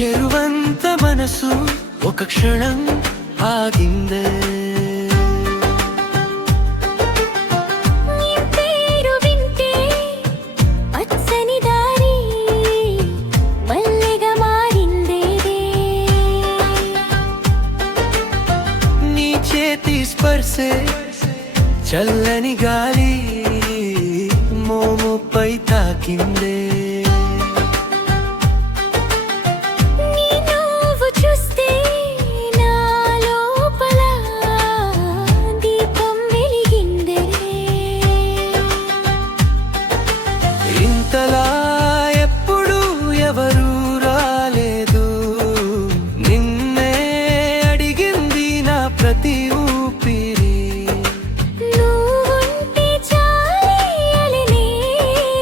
చెరువంత మనసు ఒక క్షణం ఆగిందే. చేతి స్పర్శే చల్లని గాలి మోముపై తాకిందే. నువ్వు చూస్తే నా లోపల దీపం వెలిగిందే. ఇంతలా ఎప్పుడు ఎవరు రాలేదు, నిన్నే అడిగింది నా ప్రతి ఊపిరి. నువ్వుంటే చాలే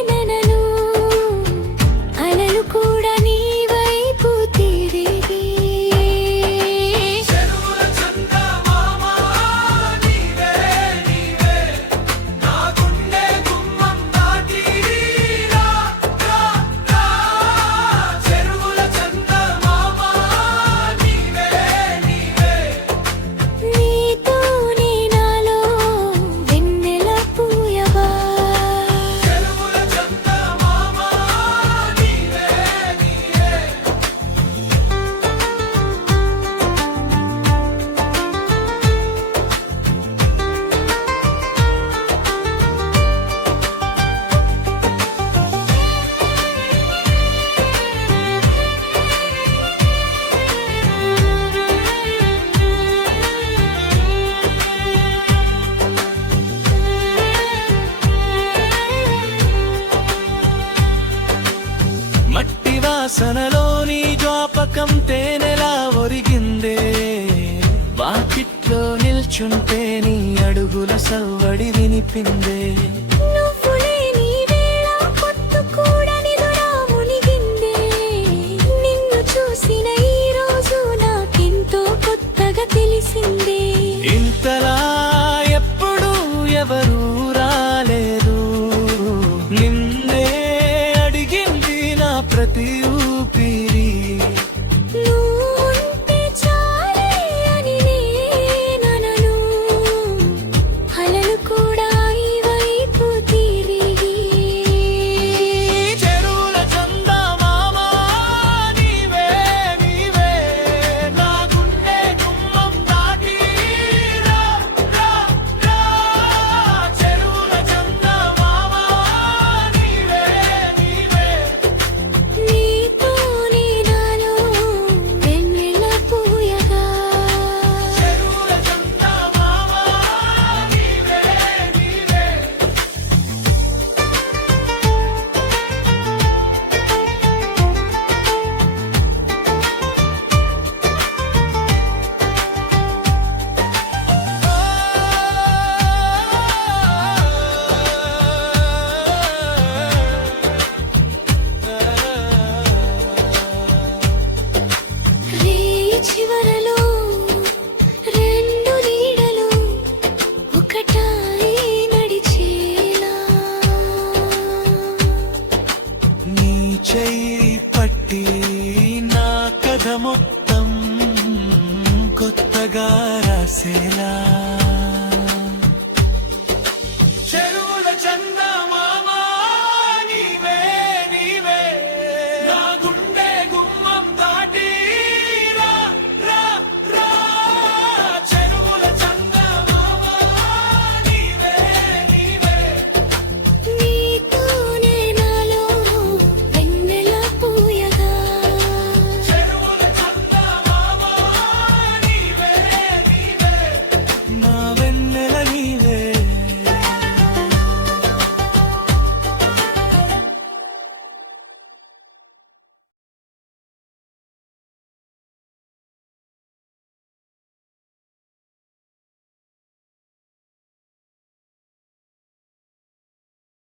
నన్ను అలలు కూడా నీ వైపు తిరిగి. చెరువుల చందమామ నీవే నీవే, నా గుండె గుమ్మం దాటి రా రా రా. చెరువుల చందమామ నీవే నీవే, నీతోనే నాలో వెన్నెల పూయవా. చెరువుల చందమామ నీవే నీవే. మట్టి వాసనలోని జ్ఞాపకం తేనెలా ఒరిగిందే. వాకిట్లో నిల్చుంటే నీ అడుగుల సవ్వడి వినిపిందే. నువ్వు లేని వేళ పొత్తు కూడా నిదురా మునిగిందే. నిన్ను చూసిన ఈ రోజు నాకెంతో కొత్తగా తెలిసిందే. ఇంతలా ఎప్పుడు ఎవరు రాలేదు, నిన్నే అడిగింది నా ప్రతి ఊపిరి. నువ్వుంటే చాలే అని నన్ను అలలు కూడా ఈ వైపు తిరిగి. చెరువుల చందమామ నీవే నీవే, నా గుండె గుమ్మం దాటి రా రా రా. చెరువుల చందమామ నీవే నీవే, నీతోనే నాలో వెన్నెల పూయగా. చెరువుల చందమామ నీవే నీవే. రేయి చివరలో రెండు నీడలు ఒకటాయి నడిచేలా. నీ చెయ్యి పట్టి నా కథ మొత్తం కొత్తగా రాసేలా.